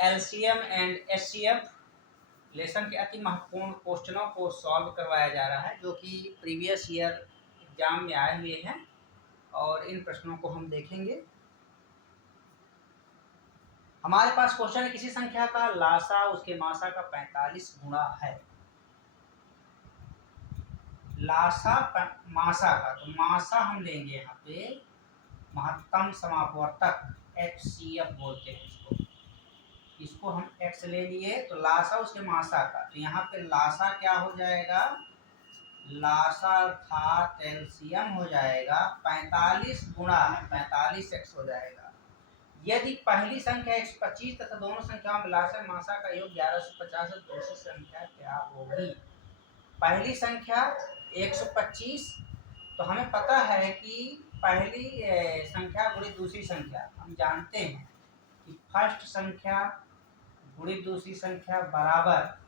LCM and HCF lesson के अति महत्वपूर्ण क्वेश्चनों को सॉल्व करवाया जा रहा है, जो कि प्रीवियस ईयर एग्जाम में आए हुए हैं, और इन प्रश्नों को हम देखेंगे। हमारे पास क्वेश्चन है, किसी संख्या का लासा उसके मासा का 45 गुणा है। लासा मासा का, तो मासा हम लेंगे यहाँ पे महत्तम समापवर्तक HCF बोलते हैं इसको हम x ले लिए, तो लासा उसके मासा का, तो यहाँ पे लासा क्या हो जाएगा, लासा अर्थात एलसीएम हो जाएगा 45 गुणा है 45x हो जाएगा। यदि पहली संख्या 125 तथा दोनों संख्याओं में लासा मासा का योग 1150 है, दूसरी संख्या क्या होगी। पहली संख्या 125, तो हमें पता है कि पहली संख्या गुणित दूसरी संख्या, हम जानते हैं कि फर्स्ट संख्या गुणित दूसरी संख्या बराबर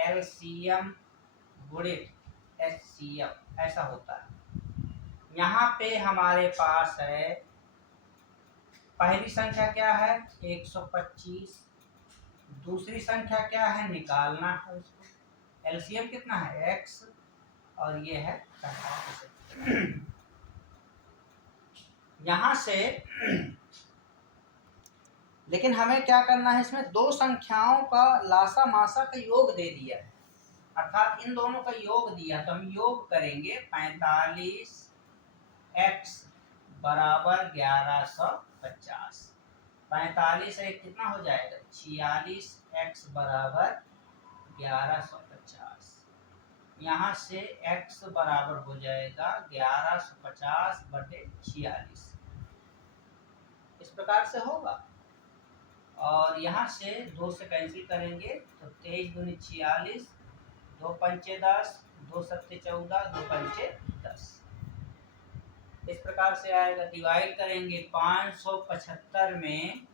एलसीएम गुणित एचसीएफ, ऐसा होता है। यहाँ पे हमारे पास है पहली संख्या क्या है 125, दूसरी संख्या क्या है निकालना है उसको। एलसीएम कितना है x और ये है 45। यहाँ से लेकिन हमें क्या करना है, इसमें दो संख्याओं का लासा मासा का योग दे दिया है, अर्थात इन दोनों का योग दिया, तो हम योग करेंगे 45x बराबर 1150। 45 एक कितना हो जाएगा 46x बराबर 1150। यहाँ से x बराबर हो जाएगा 1150 बटे 46, इस प्रकार से होगा। और यहाँ से 2 से कैंसिल करेंगे तो 23 दूनी 46, 2 पंचे 10, 2 सत्ते 14, 2 पंचे 10, इस प्रकार से आएगा। डिवाइड करेंगे 575 में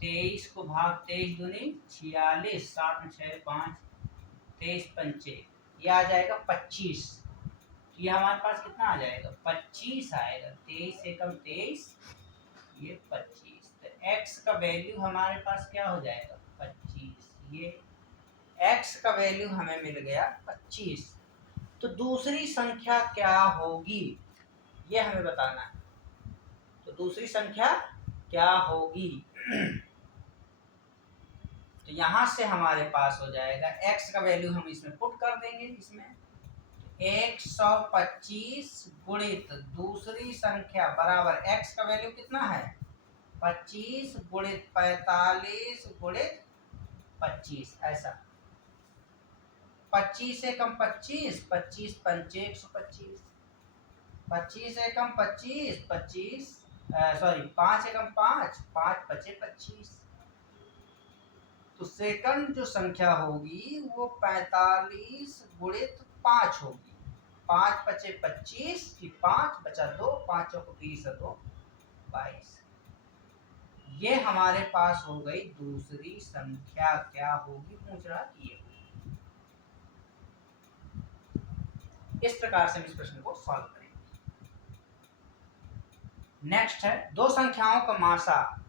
23 को भाग 23 दूनी 46, 7 में 6 5, 23 पंचे, ये आ जाएगा 25। तो ये हमारे पास कितना आ जाएगा 25 आएगा। 23 से कम 23, ये 25। तो x का वैल्यू हमारे पास क्या हो जाएगा 25, ये x का वैल्यू हमें मिल गया 25। तो दूसरी संख्या क्या होगी ये हमें बताना है। तो दूसरी संख्या क्या होगी, तो यहाँ से हमारे पास हो जाएगा x का वैल्यू हम इसमें पुट कर देंगे। इसमें 125 गुणित दूसरी संख्या बराबर x का वैल्यू कितना है 25 गुणित 45 गुणित 25, ऐसा। 25 से कम 25, 25 पंचे 125, 25 से कम 25, 25 सॉरी 5 से कम 5, 5 पचे 25। तो सेकंड जो संख्या होगी वो 45 गुणित 5 होगी। 5 पचे 25, 5 बचा 2, 5 चौको 20 है 2 22। ये हमारे पास हो गई दूसरी संख्या, क्या होगी पूछ रहा ये। इस प्रकार से हम इस प्रश्न को सॉल्व करेंगे। नेक्स्ट है दो संख्याओं का मासा।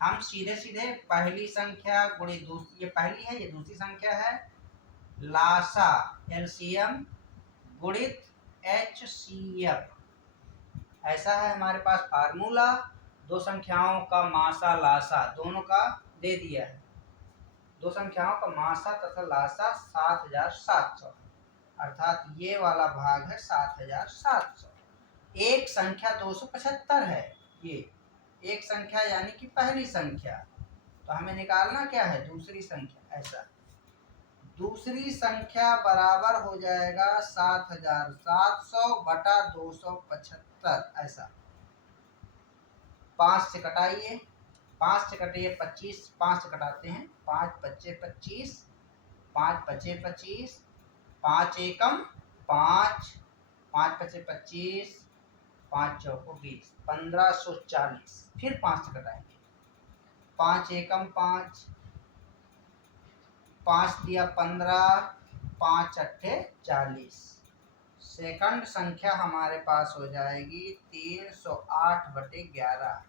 हम सीधे सीधे पहली संख्या गुणित दूसरी, ये पहली है ये दूसरी संख्या है, लासा एलसीएम गुणित HCF, ऐसा है हमारे पास फार्मूला। दो संख्याओं का मासा लासा दोनों का दे दिया है। दो संख्याओं का मासा तथा लासा 7700, अर्थात ये वाला भाग है 7700। एक संख्या 275 है, ये एक संख्या यानी कि पहली संख्या, तो हमें निकालना क्या है दूसरी संख्या, ऐसा। दूसरी संख्या बराबर हो जाएगा 7700 बटा 275, ऐसा। 5 से कटाइए, 5 से कटिए 25, 5 से कटाते हैं, 5 पच्चे 25, 5 पचे 25, 5 एकम 5, 5 पचे 25, 5 चौको 20, 1540। फिर 5 से कटाएंगे, 5 एकम 5, 5 दिया 15, 5 अट्ठे 40। सेकंड संख्या हमारे पास हो जाएगी 308 बटे 11,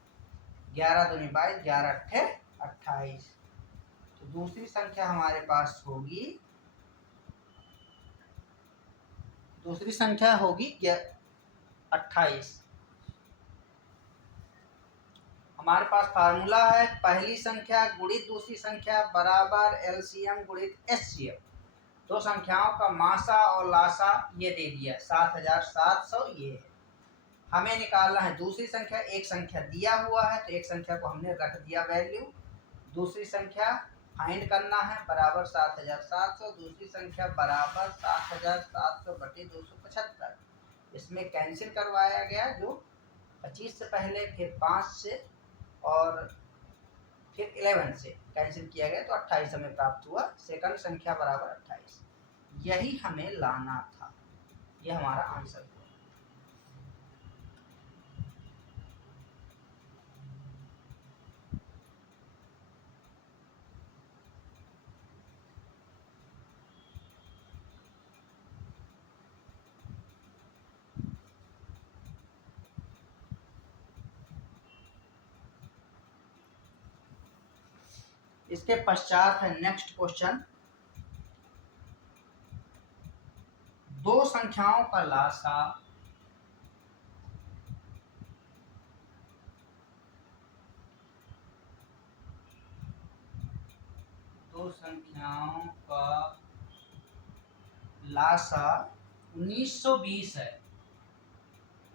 11 दूनी 22, 11 अट्ठे 28। तो दूसरी संख्या हमारे पास होगी, दूसरी संख्या होगी 28। हमारे पास फार्मूला है पहली संख्या गुणित दूसरी संख्या बराबर एलसीएम गुणित एचसीएफ। दो संख्याओं का मासा और लासा ये दे दिया 7700 ये है। हमें निकालना है दूसरी संख्या, एक संख्या दिया हुआ है तो एक संख्या को हमने रख दिया वैल्यू, दूसरी संख्या फाइंड करना है बराबर 7700, दूसरी संख्या बराबर 7700 बटे 275। इसमें कैंसिल करवाया गया जो 25 से पहले, फिर 5 से और फिर 11 से कैंसिल किया गया तो 28 हमें प्राप्त हुआ। सेकंड संख्या बराबर 28, यही हमें लाना था, ये हमारा आंसर हुआ। इसके पश्चात है नेक्स्ट क्वेश्चन, दो संख्याओं का लासा दो संख्याओं का लासा 1920 है,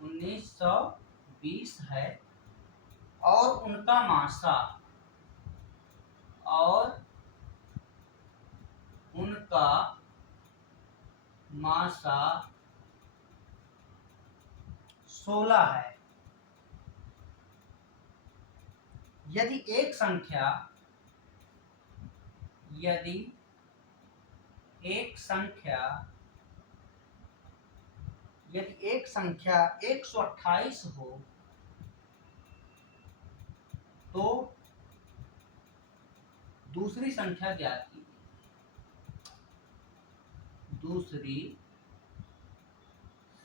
1920 है और उनका मासा और उनका मासा 16 है। यदि एक संख्या 128 हो तो दूसरी संख्या ज्ञात कीजिए। दूसरी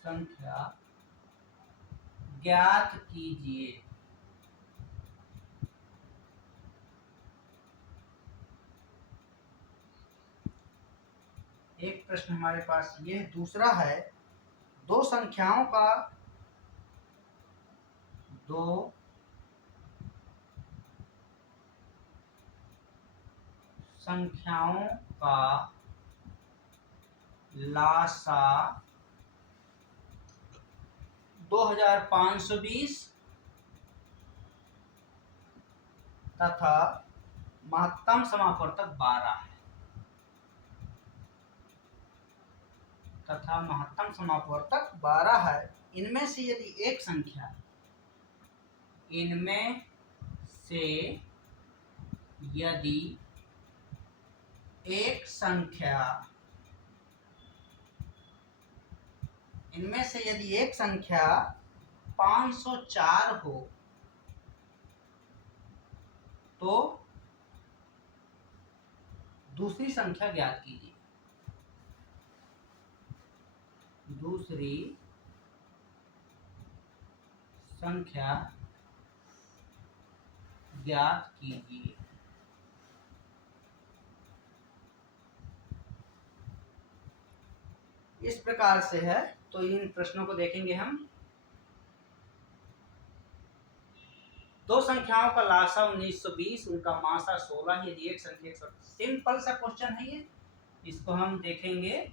संख्या ज्ञात कीजिए। एक प्रश्न हमारे पास ये, दूसरा है दो संख्याओं का लासा 2520 तथा महत्तम समापवर्तक 12 है, तथा महत्तम समापवर्तक 12 है। इनमें से यदि एक संख्या, इनमें से यदि एक संख्या 504 हो तो दूसरी संख्या ज्ञात कीजिए। दूसरी संख्या ज्ञात कीजिए। इस प्रकार से है। तो इन प्रश्नों को देखेंगे हम। दो संख्याओं का लासा 1920, उनका मासा 16, यदि एक संख्या 100। सिंपल सा क्वेश्चन है ये, इसको हम देखेंगे।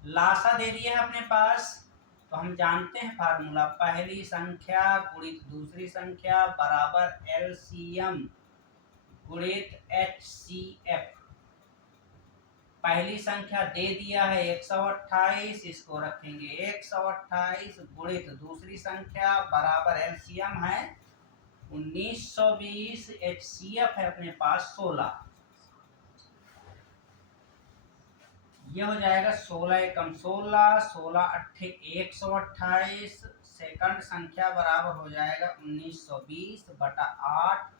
लासा दे दिया है अपने पास, तो हम जानते हैं फार्मूला, पहली संख्या गुणित दूसरी संख्या बराबर एलसीएम गुणित एचसीएफ। पहली संख्या दे दिया है 128, इसको रखेंगे 128 गुणित दूसरी संख्या बराबर एलसीएम है 1920, एचसीएफ है अपने पास 16। ये हो जाएगा 16 एकम 16, 16 अट्ठे 128, सेकंड संख्या बराबर हो जाएगा 1920 बटा 8,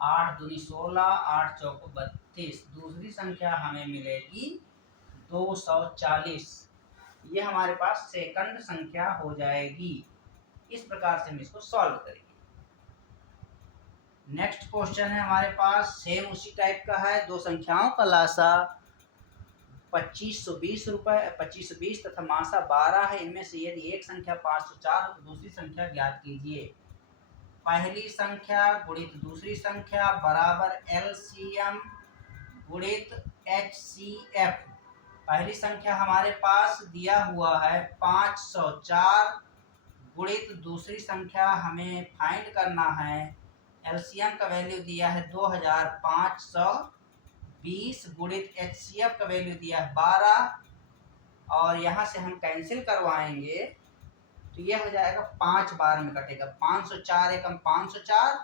8 दूनी 16, 8 चौको 32। दूसरी संख्या हमें मिलेगी 240। ये हमारे पास सेकंड संख्या हो जाएगी। इस प्रकार से हम इसको सॉल्व करेंगे। नेक्स्ट क्वेश्चन है हमारे पास, सेम उसी टाइप का है। दो संख्याओं का लासा 2520 रुपए 2520 तथा मासा 12 है। इनमें से यदि एक संख्या 504 हो तो दूसरी संख्या ज्ञात कीजिए। पहली संख्या गुणित दूसरी संख्या बराबर एलसीएम गुणित एचसीएफ। पहली संख्या हमारे पास दिया हुआ है 504 गुणित दूसरी संख्या हमें फाइंड करना है। एलसीएम का वैल्यू दिया है 2520 गुणित एचसीएफ का वैल्यू दिया है 12 और यहाँ से हम कैंसिल करवाएंगे तो यह हो जाएगा 5 बार में कटेगा। 504 एकम 504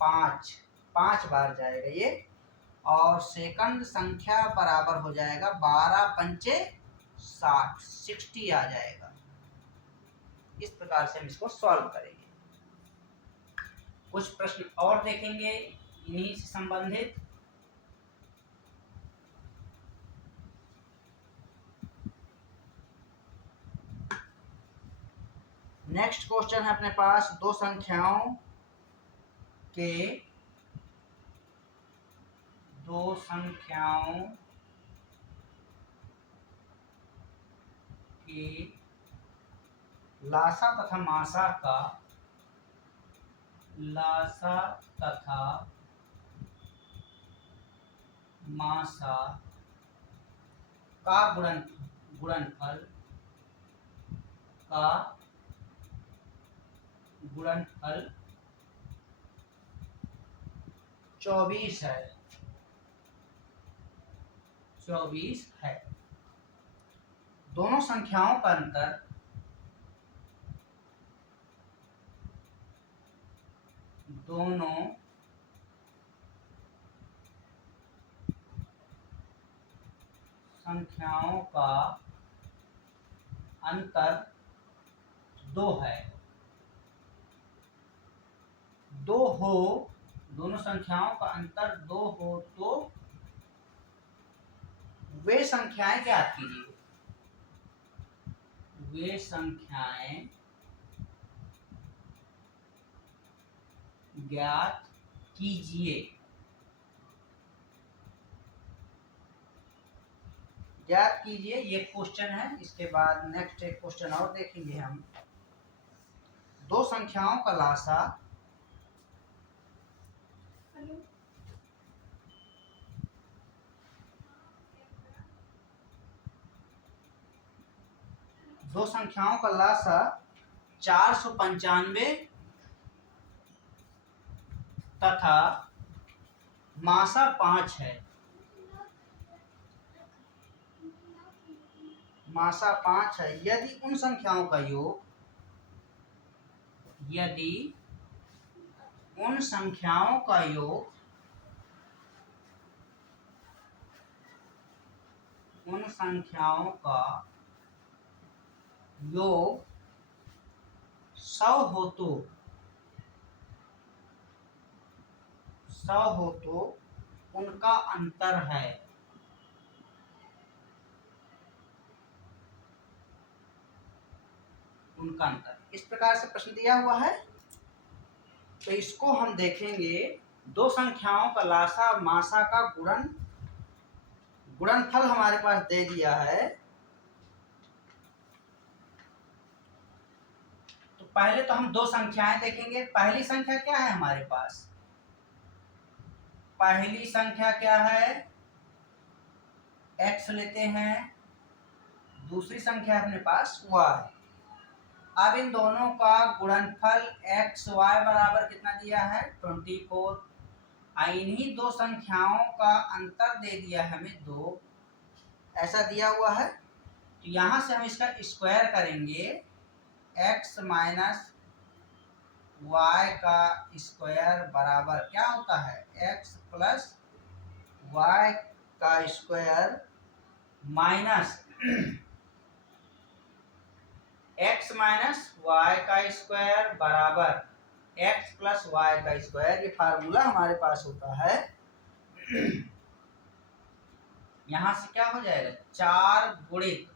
5 बार जाएगा ये, और सेकंड संख्या बराबर हो जाएगा 12 पंचे 60 आ जाएगा। इस प्रकार से हम इसको सॉल्व करेंगे। कुछ प्रश्न और देखेंगे इन्हीं से संबंधित। नेक्स्ट क्वेश्चन है अपने पास, दो संख्याओं के लासा तथा मासा का गुणनफल 24 है। दोनों संख्याओं का अंतर दो है। दोनों संख्याओं का अंतर 2 हो तो वे संख्याएं ज्ञात कीजिए। ज्ञात कीजिए ये क्वेश्चन है। इसके बाद नेक्स्ट एक क्वेश्चन और देखेंगे हम। दो संख्याओं का लासा दो संख्याओं का लासा 495 तथा मासा 5 है। यदि उन संख्याओं का योग योग 100 हो तो उनका अंतर है। इस प्रकार से प्रश्न दिया हुआ है। तो इसको हम देखेंगे। दो संख्याओं का लासा मासा का गुणनफल हमारे पास दे दिया है। तो पहले तो हम दो संख्याएं देखेंगे। पहली संख्या क्या है हमारे पास? पहली संख्या क्या है? x लेते हैं। दूसरी संख्या अपने पास y। अब इन दोनों का गुणनफल x y बराबर कितना दिया है? 24। इन्हीं दो संख्याओं का अंतर दे दिया है हमें 2, ऐसा दिया हुआ है। तो यहाँ से हम इसका स्क्वायर करेंगे। x माइनस y का स्क्वायर बराबर क्या होता है? x प्लस y का square minus x minus y का स्क्वायर बराबर x प्लस y का स्क्वायर। ये फार्मूला हमारे पास होता है। यहाँ से क्या हो जाएगा? 4 गुणित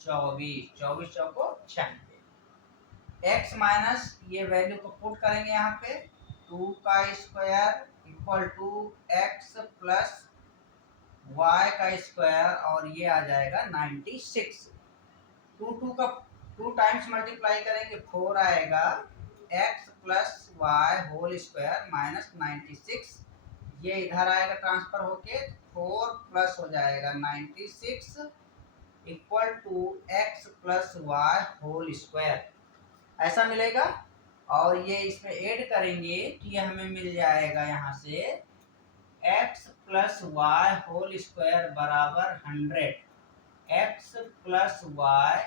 24, 24 चौको 96। x माइनस ये वैल्यू को पुट करेंगे यहाँ पे 2 का square equal to x plus y का स्क्वायर और ये आ जाएगा 96। टू टाइम्स मल्टीप्लाई करेंगे 4 आएगा, x plus y whole square minus 96, ये इधर आएगा ट्रांसफर होके, 4 प्लस हो जाएगा 96 equal to x plus y whole square, ऐसा मिलेगा। और ये इसमें ऐड करेंगे तो ये हमें मिल जाएगा यहाँ से x plus y whole square बराबर 100, x plus y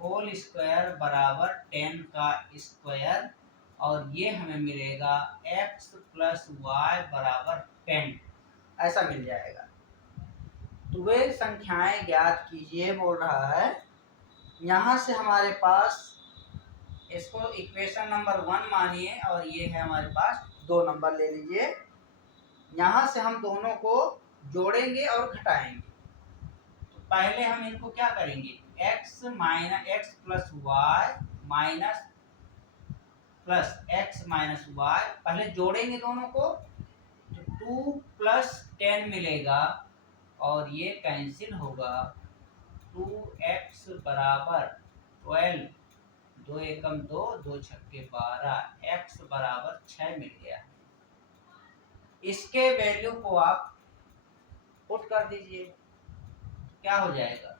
whole square बराबर 10 का स्क्वायर, और ये हमें मिलेगा x प्लस वाई बराबर 10, ऐसा मिल जाएगा। तो वे संख्याएं ज्ञात कीजिए बोल रहा है। यहाँ से हमारे पास इसको इक्वेशन नंबर 1 मानिए और ये है हमारे पास 2 नंबर ले लीजिए। यहाँ से हम दोनों को जोड़ेंगे और घटाएंगे। तो पहले हम इनको क्या करेंगे, x minus x plus y minus plus x minus y, पहले जोड़ेंगे दोनों को तो 2 प्लस 10 मिलेगा और ये कैंसिल होगा, 2x बराबर 12, 2 एकम 2, 2 छक्के 12, x बराबर 6 मिल गया। इसके वैल्यू को आप पुट कर दीजिए, क्या हो जाएगा,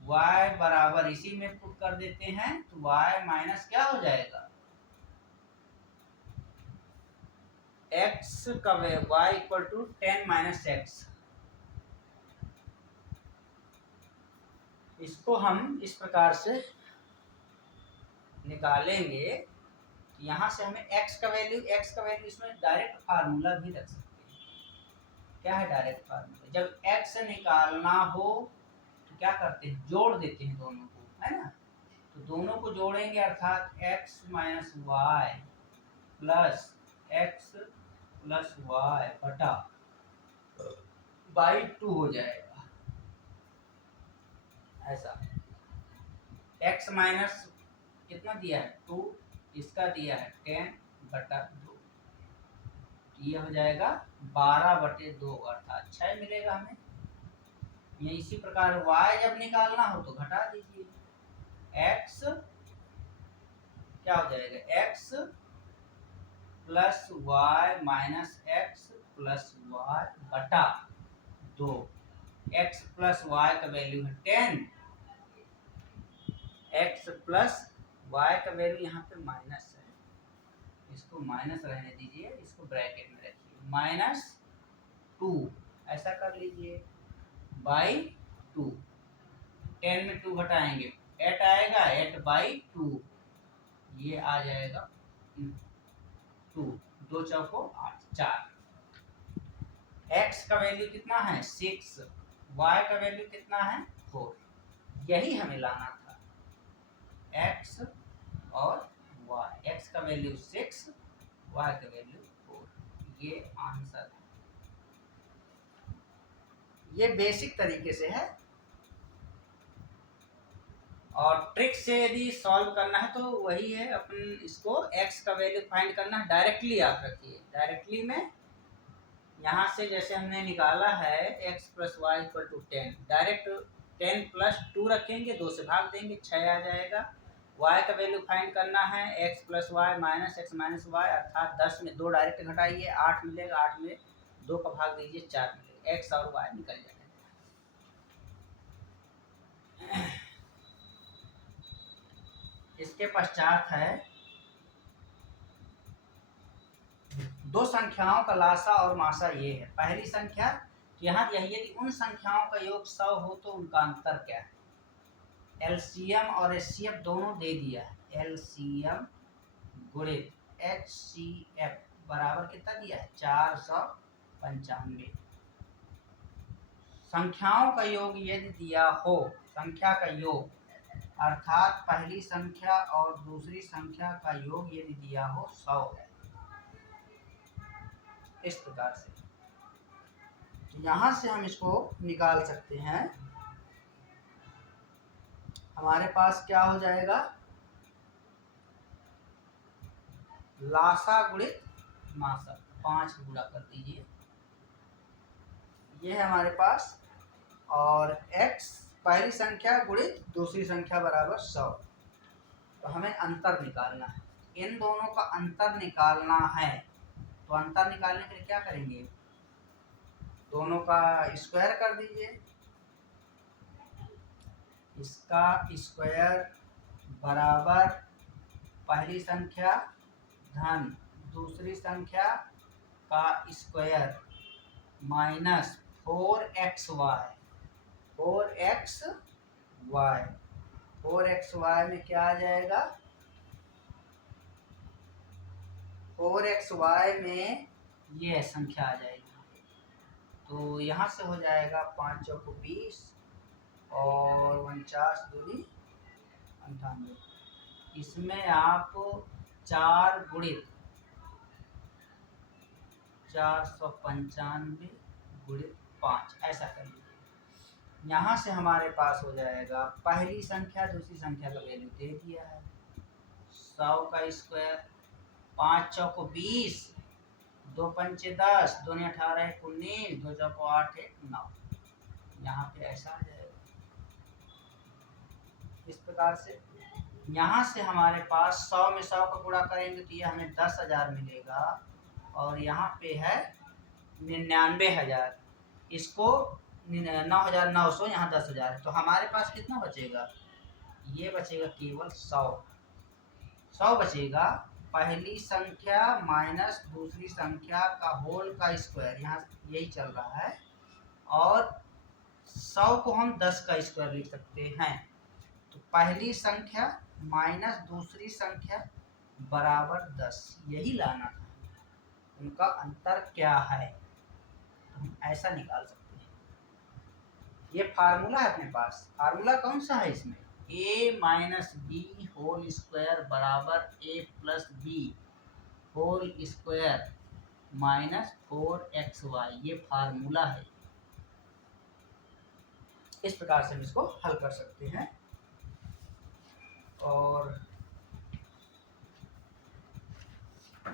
y बराबर इसी में पुट कर देते हैं तो y माइनस क्या हो जाएगा, x का y equal to 10 minus x. इसको हम इस प्रकार से निकालेंगे, यहाँ से हमें x का वैल्यू इसमें डायरेक्ट फार्मूला भी रख सकते हैं। क्या है डायरेक्ट फार्मूला, जब x निकालना हो तो क्या करते हैं, जोड़ देते हैं दोनों को, है ना। तो दोनों को जोड़ेंगे अर्थात x minus y plus x plus y बटा बाई 2 हो जाएगा, ऐसा। x माइनस कितना दिया है 2, इसका दिया है 10 बटा 2, ये हो जाएगा 12 बटे 2 अर्थात 6 मिलेगा हमें। ये इसी प्रकार y जब निकालना हो तो घटा दीजिए, x क्या हो जाएगा, x plus y minus x plus y बटा 2, x प्लस वाई का वैल्यू है 10, x प्लस वाई का वैल्यू यहाँ पे माइनस है, इसको माइनस रहने दीजिए, इसको ब्रैकेट में रखिए, माइनस 2 ऐसा कर लीजिए बाई 2, 10 में 2 घटाएंगे 8 आएगा, 8 बाई 2, ये आ जाएगा 2, 2 चौको 8, 4। x का वैल्यू कितना है 6, y का वैल्यू कितना है 4, यही हमें लाना था, x और y, x का वैल्यू 6, y का वैल्यू 4, ये आंसर है। ये बेसिक तरीके से है, और ट्रिक से यदि सॉल्व करना है तो वही है, अपन इसको x का वैल्यू फाइंड करना है, डायरेक्टली आप रखिए, डायरेक्टली में यहाँ से जैसे हमने निकाला है x plus y equal to 10, direct 10 प्लस 2 रखेंगे, 2 से भाग देंगे 6 आ जाएगा। y का वैल्यू फाइंड करना है x plus y minus x minus y, अर्थात 10 में 2 डायरेक्ट घटाइए 8 मिलेगा, 8 में 2 का भाग दीजिए 4 मिलेगा, x और y निकल जाएगा। इसके पश्चात है दो संख्याओं का लासा और मासा, ये है पहली संख्या। यहाँ यदि उन संख्याओं का योग 100 हो तो उनका अंतर क्या है, एलसीएम और एचसीएफ दोनों दे दिया है, एलसीएम गुणित एचसीएफ बराबर कितना दिया है 495। संख्याओं का योग यदि दिया हो, संख्या का योग अर्थात पहली संख्या और दूसरी संख्या का योग यदि दिया हो 100, इस प्रकार से, तो यहाँ से हम इसको निकाल सकते हैं। हमारे पास क्या हो जाएगा, लासा गुणित मासा, 5 गुणा कर दीजिए, ये है हमारे पास। और x पहली संख्या गुणित दूसरी संख्या बराबर 100। तो हमें अंतर निकालना है, इन दोनों का अंतर निकालना है। तो अंतर निकालने के लिए क्या करेंगे, दोनों का स्क्वायर कर दीजिए। इसका स्क्वायर बराबर पहली संख्या धन दूसरी संख्या का स्क्वायर माइनस 4xy। 4xy में क्या आ जाएगा, 4xy में ये संख्या आ जाएगी। तो यहाँ से हो जाएगा 5 चौको 20 और 49 दूनी 98। इसमें आप 4 गुणित 495 गुणित 5 ऐसा कर लीजिए। यहाँ से हमारे पास हो जाएगा पहली संख्या दूसरी संख्या का वैल्यू दे दिया है, 100 का स्क्वायर, 5 चौको 20, 2 पंचे 10, 2 18 19, 2 चौको 8 9। यहाँ पे ऐसा आ जाएगा इस प्रकार से। यहाँ से हमारे पास 100 में 100 का गुणा करेंगे तो ये हमें 10,000 मिलेगा, और यहाँ पे है 99,000, इसको 9,900, यहाँ 10,000 है। तो हमारे पास कितना बचेगा, ये बचेगा केवल 100 बचेगा। पहली संख्या माइनस दूसरी संख्या का होल का स्क्वायर, यहाँ यही चल रहा है, और 100 को हम 10 का स्क्वायर लिख सकते हैं। तो पहली संख्या माइनस दूसरी संख्या बराबर 10, यही लाना था, उनका अंतर क्या है, हम ऐसा निकाल सकते हैं। ये फार्मूला है अपने पास। फार्मूला कौन सा है इसमें, a minus b whole square बराबर a plus b whole square minus 4xy, ये फार्मूला है। इस प्रकार से हम इसको हल कर सकते हैं। और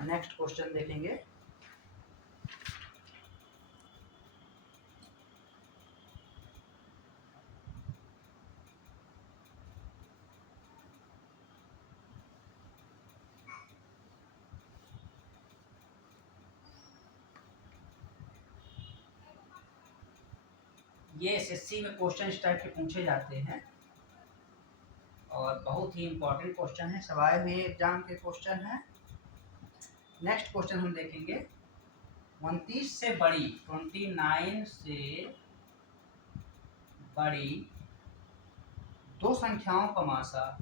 नेक्स्ट क्वेश्चन देखेंगे। ये एसएससी में क्वेश्चन इस टाइप के पूछे जाते हैं और बहुत ही इम्पोर्टेंट क्वेश्चन है, सवाल में एग्जाम के क्वेश्चन है। नेक्स्ट क्वेश्चन हम देखेंगे, 29 से बड़ी, 29 से बड़ी दो संख्याओं का मासा,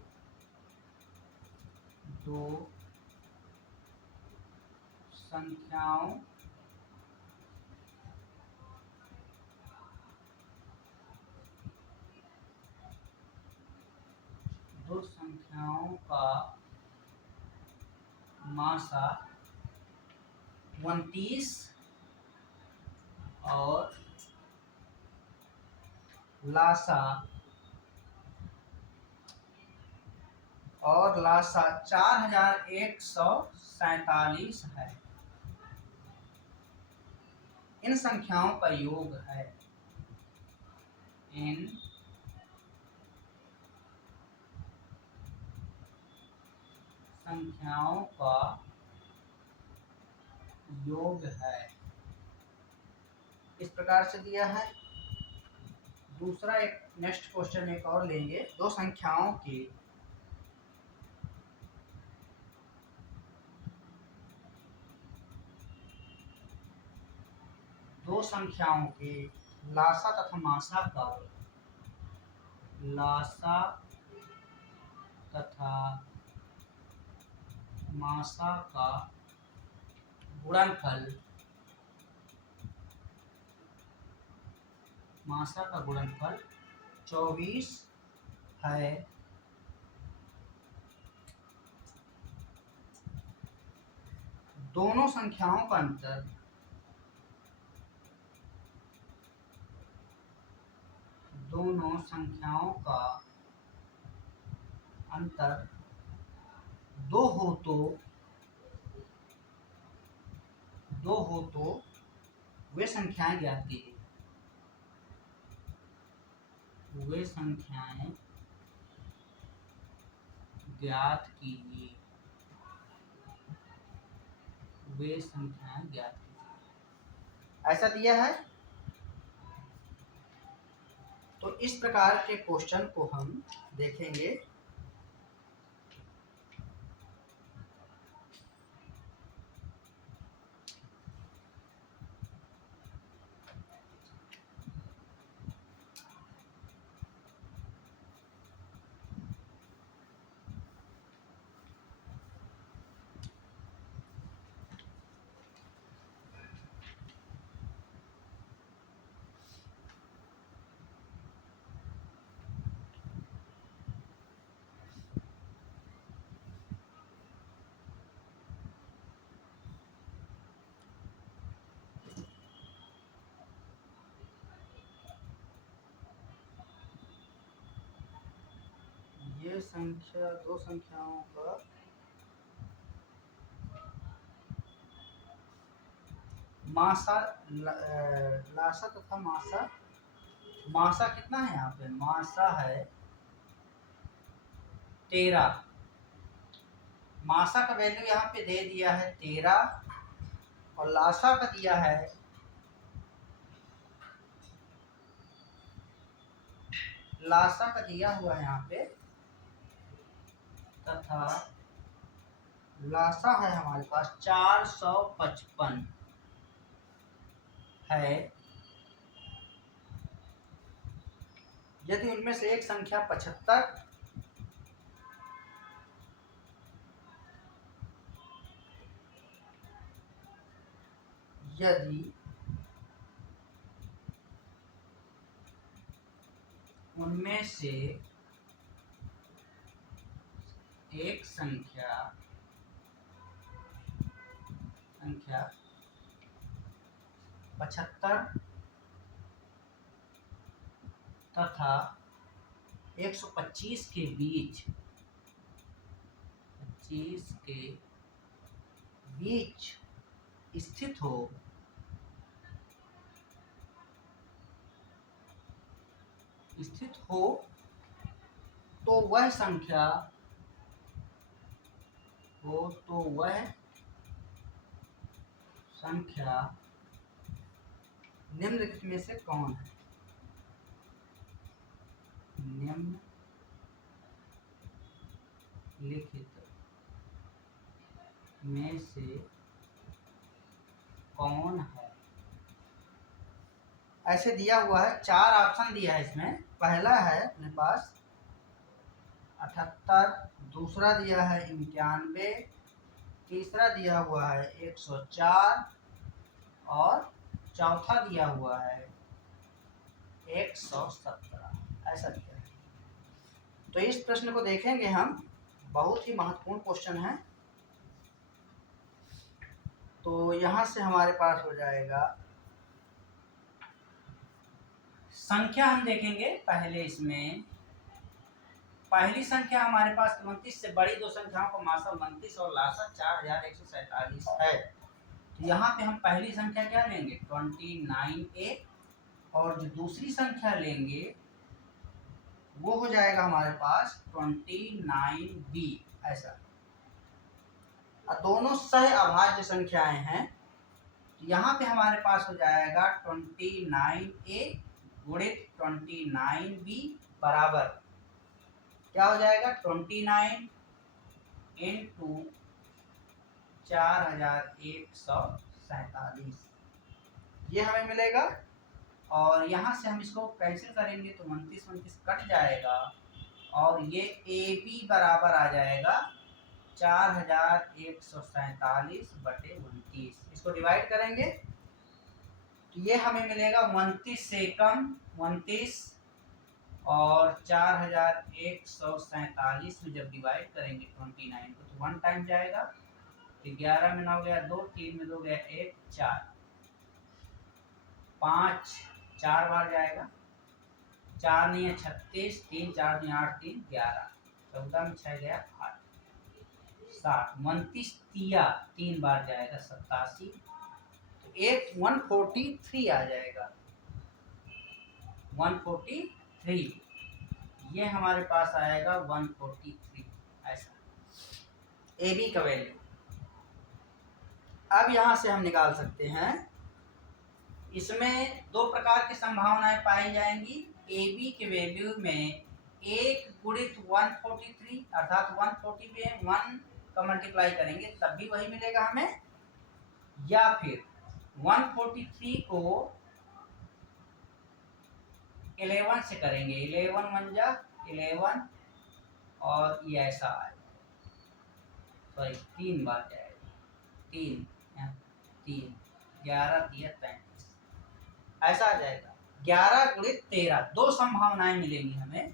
दो संख्याओं का मासा 29 और लासा 4147 है। इन संख्याओं का योग है, इन संख्याओं का योग है, इस प्रकार से दिया है। दूसरा एक नेक्स्ट क्वेश्चन एक और लेंगे, दो संख्याओं के लासा तथा मासा का, लासा तथा मासा का गुणनफल, मासा का गुणनफल 24 है। दोनों संख्याओं का अंतर, दोनों संख्याओं का अंतर 2 हो तो दो हो तो वे संख्याएं ज्ञात कीजिए। वे संख्याएं ज्ञात कीजिए। वे संख्याएं ज्ञात कीजिए, ऐसा दिया है। तो इस प्रकार के क्वेश्चन को हम देखेंगे। ये संख्या दो संख्याओं का मासा लासा तथा मासा। मासा कितना है यहाँ पे? मासा है 13। मासा का वैल्यू यहाँ पे दे दिया है 13 और लासा का दिया है लासा का दिया हुआ है यहाँ पे, तथा लासा है हमारे पास 455 है। यदि उनमें से एक संख्या 75 यदि उनमें से एक संख्या 75 तथा 125 के बीच 25 के बीच स्थित हो तो वह संख्या निम्नलिखित में से कौन है? निम्नलिखित में से कौन है? ऐसे दिया हुआ है, 4 ऑप्शन दिया है इसमें। पहला है अपने पास 78, दूसरा दिया है 91, तीसरा दिया हुआ है 104 और चौथा दिया हुआ है 117। ऐसा दिया है। तो इस प्रश्न को देखेंगे हम, बहुत ही महत्वपूर्ण क्वेश्चन है। तो यहाँ से हमारे पास हो जाएगा संख्या। हम देखेंगे पहले इसमें पहली संख्या हमारे पास 29 से बड़ी दो संख्याओं का मासा 29 और लासा 4147 है। तो यहाँ पे हम पहली संख्या क्या लेंगे? 29A, और जो दूसरी संख्या लेंगे वो हो जाएगा हमारे पास 29B। ऐसा, और दोनों सह अभाज्य संख्याएं हैं। तो यहाँ पे हमारे पास हो जाएगा 29A गुणित 29B बराबर क्या हो जाएगा? 29 इंटू 4147 ये हमें मिलेगा। और यहाँ से हम इसको कैंसिल करेंगे तो 29 कट जाएगा और ये AB बराबर आ जाएगा 4147 बटे 29। इसको डिवाइड करेंगे तो ये हमें मिलेगा 29 से कम 29, और 4147 में जब डिवाइड करेंगे 29 को तो 1 टाइम जाएगा। तो 11 में 9 गया 2, 3 में 2 गया 1, 4, 5 4 बार जाएगा। 4 नहीं है 36, 3 4 नहीं 8 3 11, 14 में 6 गया 8, 60, 29 3 बार जाएगा 87, एक 143 आ जाएगा, 143 ये हमारे पास आएगा 143 ऐसा ए बी का वैल्यू। अब यहाँ से हम निकाल सकते हैं, इसमें दो प्रकार की संभावनाएं पाई जाएंगी। ए बी के वैल्यू में एक गुणित 143 अर्थात 140 पे 1 का मल्टीप्लाई करेंगे तब भी वही मिलेगा हमें, या फिर 143 को 11 से करेंगे, 11 1 जा 11 और ये ऐसा आएगा, सॉरी 3 बार जाएगा, 3 11 3 35 ऐसा आ जाएगा। 11 गुणित 13 दो संभावनाएं मिलेंगी हमें,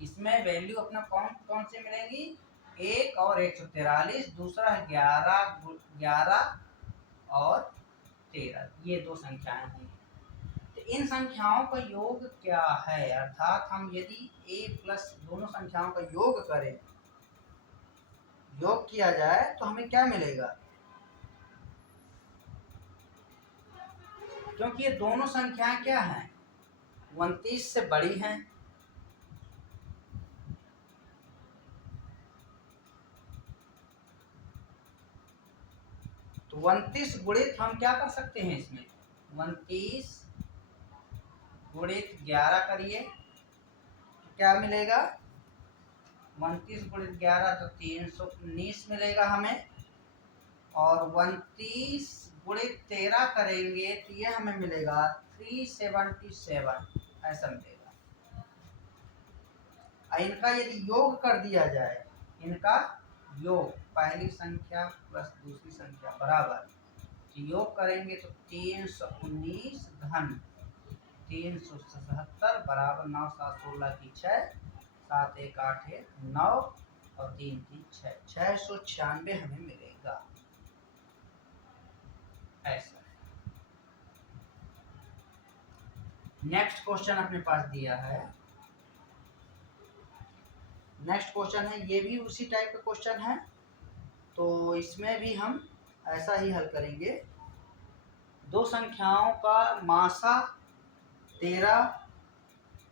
इसमें वैल्यू अपना कौन कौन से मिलेंगी, 1 और 143, दूसरा है 11 और 13, ये दो संख्याएं होंगी। तो इन संख्याओं का योग क्या है, अर्थात हम यदि a प्लस दोनों संख्याओं का योग करें, योग किया जाए तो हमें क्या मिलेगा, क्योंकि ये दोनों संख्याएं क्या हैं, 29 से बड़ी हैं, तो 29 गुणित हम क्या कर सकते हैं इसमें, 29 गुणित 11 करिए तो क्या मिलेगा, 29 गुणित 11 तो 319 मिलेगा हमें, और 29 गुणित 13 करेंगे तो ये हमें मिलेगा 377 ऐसा मिलेगा। इनका यदि योग कर दिया जाए, इनका योग पहली संख्या प्लस दूसरी संख्या बराबर, तो योग करेंगे तो 319 घन 377 बराबर 9 7 16 की 6 7 1 8 है 9 और 3 3 6 696 हमें मिलेगा ऐसा। नेक्स्ट क्वेश्चन अपने पास दिया है, नेक्स्ट क्वेश्चन है, ये भी उसी टाइप का क्वेश्चन है, तो इसमें भी हम ऐसा ही हल करेंगे। दो संख्याओं का मासा 13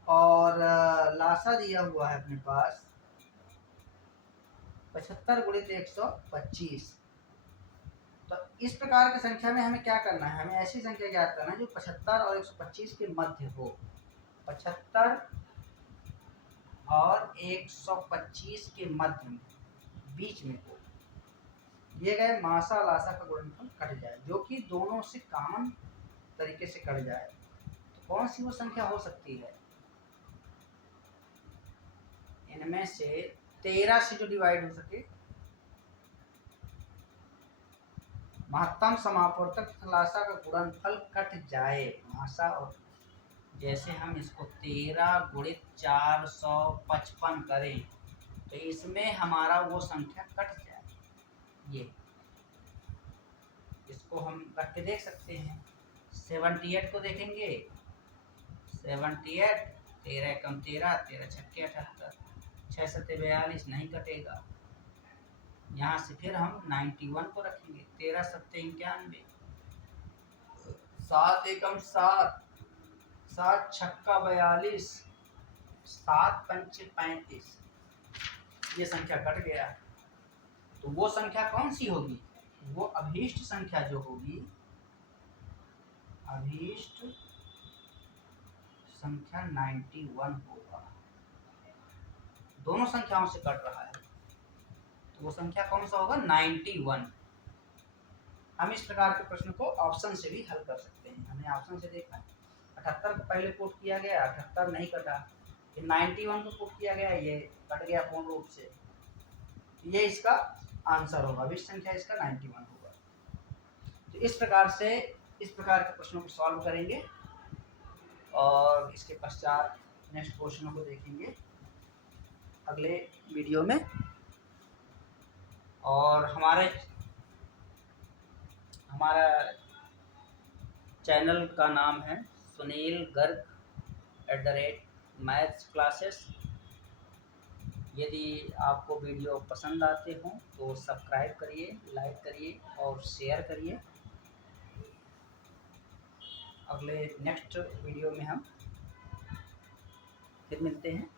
और लासा दिया हुआ है अपने पास 75 गुणित 125। तो इस प्रकार की संख्या में हमें क्या करना है, हमें ऐसी संख्या ज्ञात करना है जो 75 और 125 के मध्य हो, 75 और 125 के मध्य में बीच में हो, दिए गए मासा लासा का गुणनफल कट जाए, जो कि दोनों से कॉमन तरीके से कट जाए। तो कौन सी वो संख्या हो सकती है, इनमें से 13 से जो डिवाइड हो सके, महत्तम समापवर्तक लासा का गुणनफल कट जाए, मासा और जैसे हम इसको 13 गुणित 455 करें तो इसमें हमारा वो संख्या कट जाए, ये इसको हम रख के देख सकते हैं। 78 को देखेंगे, 78 13 कम 13 13 छक्के 78 6 7 42 नहीं कटेगा। यहाँ से फिर हम 91 को रखेंगे, 13 7 91 7 एकम 7 7 छक्का 42 7 पंचे 35, ये संख्या कट गया। तो वो संख्या कौन सी होगी, वो अभीष्ट संख्या जो होगी, अभीष्ट संख्या 91 होगा, दोनों संख्याओं से कट रहा है तो वो संख्या कौन सा होगा, 91। हम इस प्रकार के प्रश्न को ऑप्शन से भी हल कर सकते हैं। हमने ऑप्शन से देखा 78 को पहले पुट किया गया, 78 नहीं कटा, फिर 91 को पुट किया गया, ये कट गया पूर्ण रूप से, ये इसका आंसर होगा, अभीष्ट संख्या इसका 91 होगा। तो इस प्रकार से इस प्रकार के प्रश्नों को सॉल्व करेंगे और इसके पश्चात नेक्स्ट क्वेश्चनों को देखेंगे अगले वीडियो में। और हमारा चैनल का नाम है सुनील गर्ग @मैथ्स क्लासेस। यदि आपको वीडियो पसंद आते हों तो सब्सक्राइब करिए, लाइक करिए और शेयर करिए। अगले नेक्स्ट वीडियो में हम फिर मिलते हैं।